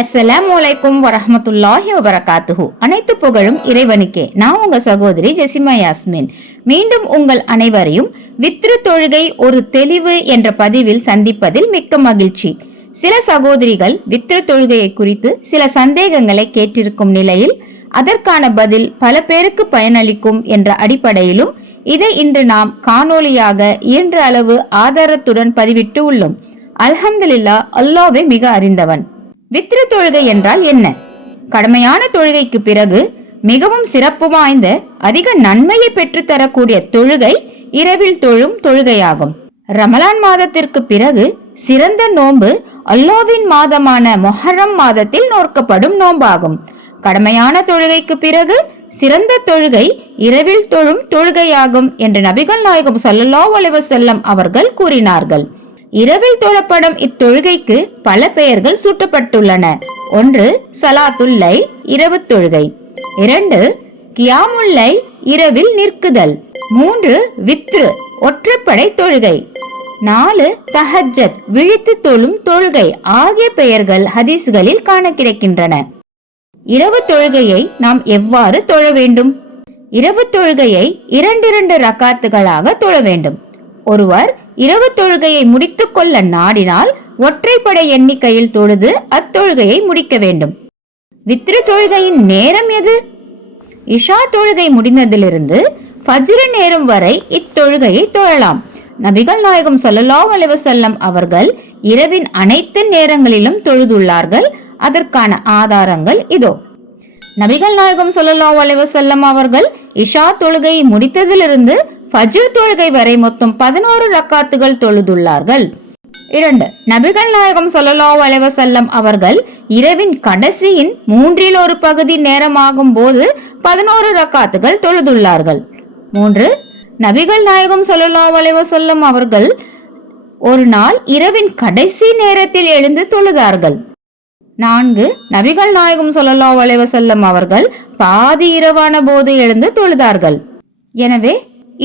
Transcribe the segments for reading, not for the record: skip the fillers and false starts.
அஸ்ஸலாமு அலைக்கும் வரஹ்மத்துல்லாஹி வபரகாத்துஹு. அனைத்து புகழும் இறைவனுக்கே. நான் உங்க சகோதரி ஜெசிமா யாஸ்மின். மீண்டும் உங்கள் அனைவரையும் வித்ரு தொழுகை ஒரு தெளிவு என்ற பதிவில் சந்திப்பதில் மிக்க மகிழ்ச்சி. சில சகோதரிகள் வித்ரு தொழுகையை குறித்து சில சந்தேகங்களை கேட்டிருக்கும் நிலையில் அதற்கான பதில் பல பேருக்கு பயனளிக்கும் என்ற அடிப்படையிலும் இதை இன்று நாம் காணொளியாக இயன்ற அளவு ஆதாரத்துடன் பதிவிட்டு உள்ளோம். அல்ஹம்துலில்லாஹ், அல்லாஹ்வே மிக அறிந்தவன். வித்ரு தொழுகை என்றால் என்ன? கடமையான தொழுகைக்கு பிறகு மிகவும் சிறப்பு வாய்ந்த அதிக நன்மையை பெற்றுத்தரக்கூடிய தொழுகை இரவில் தொழும் தொழுகையாகும். ரமலான் மாதத்திற்கு பிறகு சிறந்த நோன்பு அல்லாஹ்வின் மாதமான மொஹர்ரம் மாதத்தில் நோக்கப்படும் நோன்பாகும். கடமையான தொழுகைக்கு பிறகு சிறந்த தொழுகை இரவில் தொழும் தொழுகையாகும் என்று நபிகள் நாயகம் ஸல்லல்லாஹு அலைஹி வஸல்லம் அவர்கள் கூறினார்கள். இரவில் தொழப்படும் இத்தொழுகைக்கு பல பெயர்கள் சூட்டப்பட்டுள்ளன. 1. சலாத்துல் லைல், இரவு தொழுகை. 2. கியாமுல் லைல், இரவில் நிற்குதல். 3. வித்ரு, ஒற்றைப்படை தொழுகை. 4. தஹஜ்ஜத், விழித்து தொழும் தொழுகை ஆகிய பெயர்கள் ஹதீஸ்களில் காண கிடைக்கின்றன. இரவு தொழுகையை நாம் எவ்வாறு தொழ வேண்டும்? இரவு தொழுகையை 2 ரக்காத்துகளாக தொழ வேண்டும். ஒருவர் இரவு தொழுகையை முடித்துக் கொள்ள நாடினால் ஒற்றைப்படை எண்ணிக்கையில் தொழுது அத்தொழுகையை முடிக்க வேண்டும். வித்ரு தொழுகையின் நேரம் எது? இஷா தொழுகை முடிந்ததிலிருந்து ஃபஜ்ர் நேரம் வரை இத்தொழுகையை தொழலாம். நபிகள் நாயகம் ஸல்லல்லாஹு அலைஹி வஸல்லம் அவர்கள் இரவின் அனைத்து நேரங்களிலும் தொழுதுள்ளார்கள். அதற்கான ஆதாரங்கள் இதோ. நபிகள் நாயகம் ஸல்லல்லாஹு அலைஹி வஸல்லம் அவர்கள் இஷா தொழுகையை முடித்ததிலிருந்து ஃபஜ்ர் தொழுகை வரை மொத்தம் 11 ரக்காத்துகள் தொழுதுள்ளார்கள். 2. நபிகள் நாயகம் ஸல்லல்லாஹு அலைஹி வஸல்லம் அவர்கள் இரவின் கடைசியின் 1/3 பகுதி நேரமாகும் போது 11 ரக்காத்துகள் தொழுதுள்ளார்கள். 3. நபிகள் நாயகம் ஸல்லல்லாஹு அலைஹி வஸல்லம் அவர்கள் ஒரு நாள் இரவின் கடைசி நேரத்தில் எழுந்து தொழுதார்கள். 4. நபிகள் நாயகம் ஸல்லல்லாஹு அலைஹி வஸல்லம் அவர்கள் பாதி இரவான போது எழுந்து தொழுதார்கள். எனவே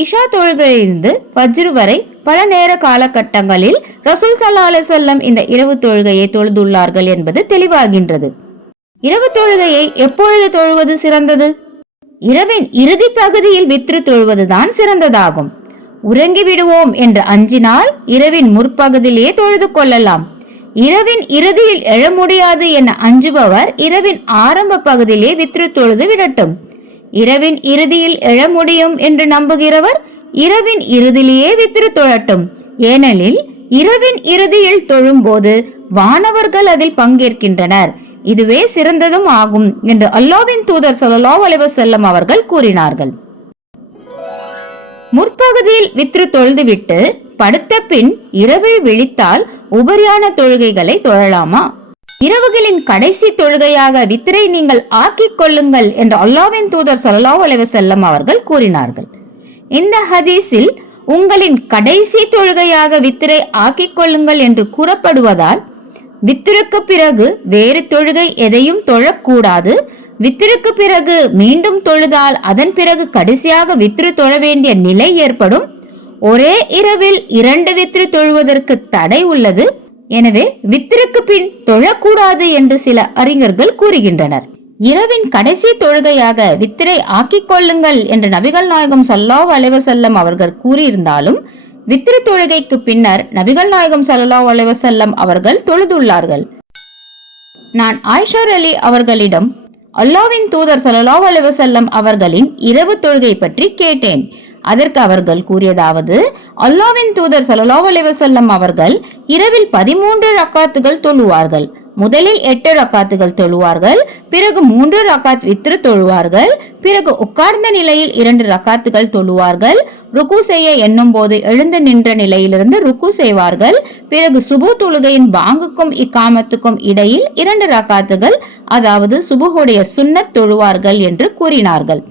இஷா தொழுகையிலிருந்து ஃபஜ்ர் வரை பல நேர காலகட்டங்களில் ரசூல் ஸல்லல்லாஹு அலைஹி வஸல்லம் இந்த இரவு தொழுகையை தொழுதுள்ளார்கள் என்பது தெளிவாகின்றது. இரவு தொழுகையை எப்பொழுது தொழுவது சிறந்தது? இரவின் இறுதி பகுதியில் வித்ரு தொழுவதுதான் சிறந்ததாகும். உறங்கி விடுவோம் என்று அஞ்சினால் இரவின் முற்பகுதியிலேயே தொழுது கொள்ளலாம். இரவின் இறுதியில் எழ முடியாது என அஞ்சுபவர் இரவின் ஆரம்ப பகுதியிலே வித்ரு தொழுது விடட்டும். இரவின் இறுதியில் எழ முடியும் என்று நம்புகிறவர் இரவின் இறுதியிலேயே வித்ரு தொழட்டும். ஏனெனில் இரவின் இறுதியில் தொழும் போது வானவர்கள் அதில் பங்கேற்கின்றனர். இதுவே சிறந்ததும் ஆகும் என்று அல்லாஹ்வின் தூதர் ஸல்லல்லாஹு அலைஹி வஸல்லம் அவர்கள் கூறினார்கள். முற்பகுதியில் வித்ரு தொழுதுவிட்டு படுத்த பின் இரவில் விழித்தால் உபரியான தொழுகைகளை தொழலாமா? இரவுகளின் கடைசி தொழுகையாக வித்ரை நீங்கள் ஆக்கிக் கொள்ளுங்கள் என்று அல்லாஹ்வின் தூதர் ஸல்லல்லாஹு அலைஹி வஸல்லம் அவர்கள் கூறினார்கள். இந்த ஹதீஸில் உங்களின் கடைசி தொழுகையாக வித்ரை ஆக்கிக் கொள்ளுங்கள் என்று கூறப்படுவதால் வித்ருக்கு பிறகு வேறு தொழுகை எதையும் தொழக்கூடாது. வித்ருக்கு பிறகு மீண்டும் தொழுதால் அதன் பிறகு கடைசியாக வித்ரு தொழ வேண்டிய நிலை ஏற்படும். ஒரே இரவில் 2 வித்ரு தொழுவதற்கு தடை உள்ளது. எனவே வித்ருக்கு பின் தொழக்கூடாது என்று சில அறிஞர்கள் கூறுகின்றனர். இரவின் கடைசி தொழுகையாக வித்ரை ஆக்கிக் கொள்ளுங்கள் என்று நபிகள் நாயகம் ஸல்லல்லாஹு அலைஹி வஸல்லம் அவர்கள் கூறியிருந்தாலும் வித்ரு தொழுகைக்கு பின்னர் நபிகள் நாயகம் ஸல்லல்லாஹு அலைஹி வஸல்லம் அவர்கள் தொழுதுள்ளார்கள். நான் ஆயிஷா அலி அவர்களிடம் அல்லாஹ்வின் தூதர் ஸல்லல்லாஹு அலைஹி வஸல்லம் அவர்களின் இரவு தொழுகை பற்றி கேட்டேன். அதற்கு அவர்கள் கூறியதாவது, அல்லாஹ்வின் தூதர் ஸல்லல்லாஹு அலைஹி வஸல்லம் அவர்கள் இரவில் 13 ரக்காத்துகள் தொழுவார்கள். முதலில் 8 ரக்காத்துகள் தொழுவார்கள். பிறகு 3 ரக்காத் வித்ரு தொழுவார்கள். பிறகு உட்கார்ந்த நிலையில் 2 ரக்காத்துகள் தொழுவார்கள். ருக்கு செய்ய எண்ணும் போது எழுந்து நின்ற நிலையிலிருந்து ருக்கு செய்வார்கள். பிறகு சுபு தொழுகையின் பாங்குக்கும் இக்காமத்துக்கும் இடையில் 2 ரக்காத்துகள், அதாவது சுபுஹுடைய சுன்னத் தொழுவார்கள் என்று கூறினார்கள்.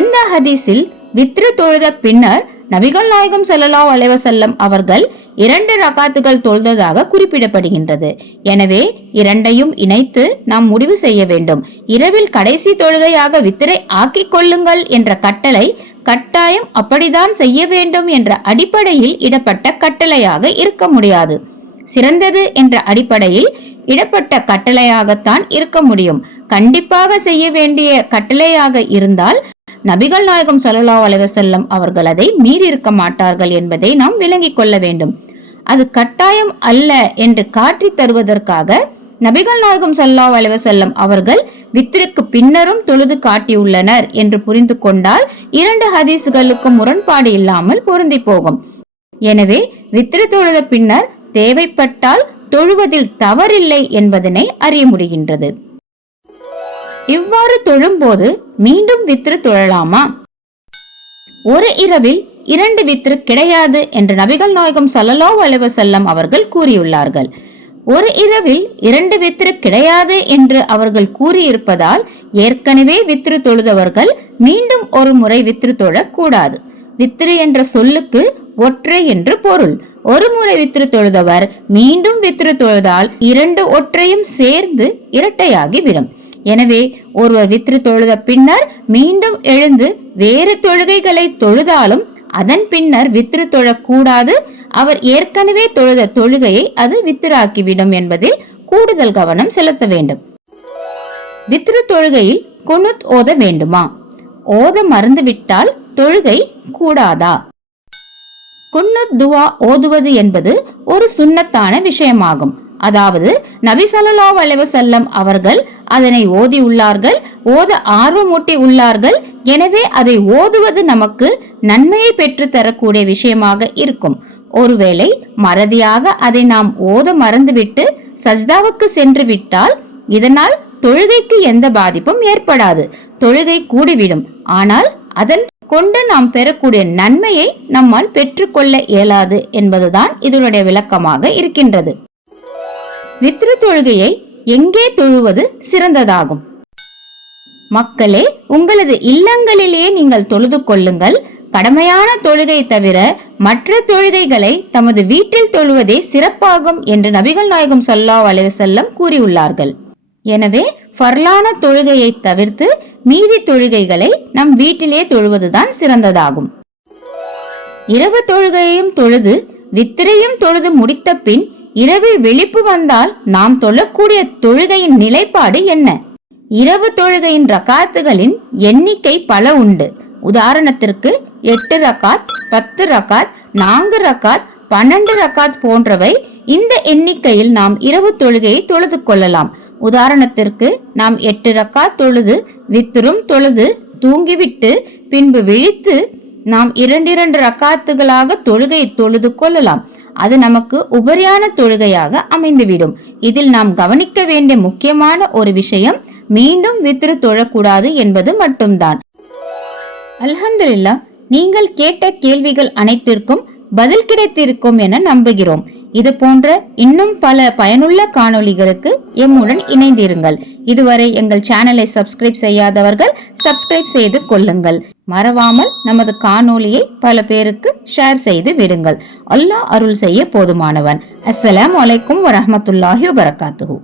இந்த ஹதீஸில் வித்ரு தொழுத பின்னர் நபிகள் நாயகம் ஸல்லல்லாஹு அலைஹி வஸல்லம் அவர்கள் 2 ரக்காத்துகள் தொழுததாக குறிப்பிடப்படுகின்றது. எனவே இரண்டையும் இணைத்து நாம் முடிவு செய்ய வேண்டும். இரவில் கடைசி தொழுகையாக வித்ரை ஆக்கிக் கொள்ளுங்கள் என்ற கட்டளை கட்டாயம் அப்படித்தான் செய்ய வேண்டும் என்ற அடிப்படையில் இடப்பட்ட கட்டளையாக இருக்க முடியாது. சிறந்தது என்ற அடிப்படையில் இடப்பட்ட கட்டளையாகத்தான் இருக்க முடியும். கண்டிப்பாக செய்ய வேண்டிய கட்டளையாக இருந்தால் நபிகள் நாயகம் ஸல்லல்லாஹு அலைஹி வஸல்லம் அவர்கள் அதை மீறியிருக்க மாட்டார்கள் என்பதை நாம் விளங்கிக் கொள்ள வேண்டும். அது கட்டாயம் அல்ல என்று காட்டி தருவதற்காக நபிகள் நாயகம் ஸல்லல்லாஹு அலைஹி வஸல்லம் அவர்கள் வித்ருக்கு பின்னரும் தொழுது காட்டியுள்ளனர் என்று புரிந்து கொண்டால் 2 ஹதீஸ்களுக்கு முரண்பாடு இல்லாமல் பொருந்தி போகும். எனவே வித்ரு தொழுத பின்னர் தேவைப்பட்டால் தொழுவதில் தவறில்லை என்பதனை அறிய முடிகின்றது. இவ்வாறு தொழும்போது மீண்டும் வித்ரு தொழலாமா? ஒரு இரவில் 2 வித்ரு கிடையாது என்று நபிகள் நாயகம் ஸல்லல்லாஹு அலைஹி வஸல்லம் அவர்கள் கூறியுள்ளார்கள். ஒரு இரவில் 2 வித்ரு கிடையாது என்று அவர்கள் கூறியிருப்பதால் ஏற்கனவே வித்ரு தொழுதவர்கள் மீண்டும் ஒரு முறை வித்ரு தொழக்கூடாது. வித்ரு என்ற சொல்லுக்கு ஒற்றை என்று பொருள். ஒரு முறை வித்ரு தொழுதவர் மீண்டும் வித்ரு தொழுதால் 2 ஒற்றையும் சேர்ந்து இரட்டையாகிவிடும். எனவே ஒருவர் வித்ரு தொழுத பின்னர் மீண்டும் எழுந்து வேறு தொழுகைகளை தொழுதாலும் அதன் பின்னர் வித்ரு தொழக்கூடாது. அவர் ஏற்கனவே தொழுத தொழுகையை அது வித்ராக்கிவிடும் என்பதில் கூடுதல் கவனம் செலுத்த வேண்டும். வித்ரு தொழுகையில் குனுத் ஓத வேண்டுமா? ஓத மறந்துவிட்டால் தொழுகை கூடாதா? குனுத் துவா ஓதுவது என்பது ஒரு சுன்னத்தான விஷயமாகும். அதாவது நபி ஸல்லல்லாஹு அலைஹி வஸல்லம் அவர்கள் அதனை ஓதி உள்ளார்கள், ஓத ஆர்வமூட்டி உள்ளார்கள். எனவே அதை ஓதுவது நமக்கு நன்மையை பெற்று தரக்கூடிய விஷயமாக இருக்கும். ஒருவேளை மறதியாக அதை நாம் ஓத மறந்துவிட்டு சஜ்தாவுக்கு சென்று விட்டால் இதனால் தொழுகைக்கு எந்த பாதிப்பும் ஏற்படாது. தொழுகை கூடிவிடும். ஆனால் அதன் கொண்டு நாம் பெறக்கூடிய நன்மையை நம்மால் பெற்றுக்கொள்ள இயலாது என்பதுதான் இதனுடைய விளக்கமாக இருக்கின்றது. வித்ரு தொழுகையை எங்கே தொழுவது சிறந்ததாகும்? மக்களே, உங்களது இல்லங்களிலேயே நீங்கள் தொழுது கொள்ளுங்கள். கடமையான தொழுகை தவிர மற்ற தொழுகைகளை தமது வீட்டில் தொழுவதே சிறப்பாகும் என்று நபிகள் நாயகம் ஸல்லல்லாஹு அலைஹி வஸல்லம் கூறியுள்ளார்கள். எனவே ஃபர்லான தொழுகையை தவிர்த்து மீதி தொழுகைகளை நம் வீட்டிலே தொழுவதுதான் சிறந்ததாகும். இரவு தொழுகையையும் தொழுது வித்திரையும் தொழுது முடித்த பின் இரவில் விழிப்பு வந்தால் நாம் தொழக்கூடிய தொழுகையின் நிலைப்பாடு என்ன? இரவு தொழுகையின் ரகாத்துகளின் எண்ணிக்கை பல உண்டு. உதாரணத்திற்கு 8 ரகாத், 10 ரகாத், 4 ரகாத், 12 ரகாத் போன்றவை. இந்த எண்ணிக்கையில் நாம் இரவு தொழுகையை தொழுது கொள்ளலாம். உதாரணத்திற்கு நாம் 8 ரகாத் தொழுது வித்ரும் தொழுது தூங்கிவிட்டு பின்பு விழித்து நாம் 2 ரகாத்துகளாக தொழுகை தொழுது கொள்ளலாம். அது நமக்கு உபரியான தொழுகையாக அமைந்துவிடும். இதில் நாம் கவனிக்க வேண்டிய முக்கியமான ஒரு விஷயம் மீண்டும் வித்ரு தொழக்கூடாது என்பது மட்டும்தான். அல்ஹம்துலில்லாஹ், நீங்கள் கேட்ட கேள்விகள் அனைத்திற்கும் பதில் கிடைத்திருக்கும் என நம்புகிறோம். இது போன்ற இன்னும் பல பயனுள்ள காணொளிகளுக்கு எம்முடன் இணைந்திருங்கள். இதுவரை எங்கள் சேனலை சப்ஸ்கிரைப் செய்யாதவர்கள் சப்ஸ்கிரைப் செய்து கொள்ளுங்கள். மறவாமல் நமது காணொளியை பல பேருக்கு ஷேர் செய்து விடுங்கள். அல்லாஹ் அருள் செய்ய போதுமானவன். அஸ்ஸலாமு அலைக்கும் வரஹ்மத்துல்லாஹி வபரகாத்துஹு.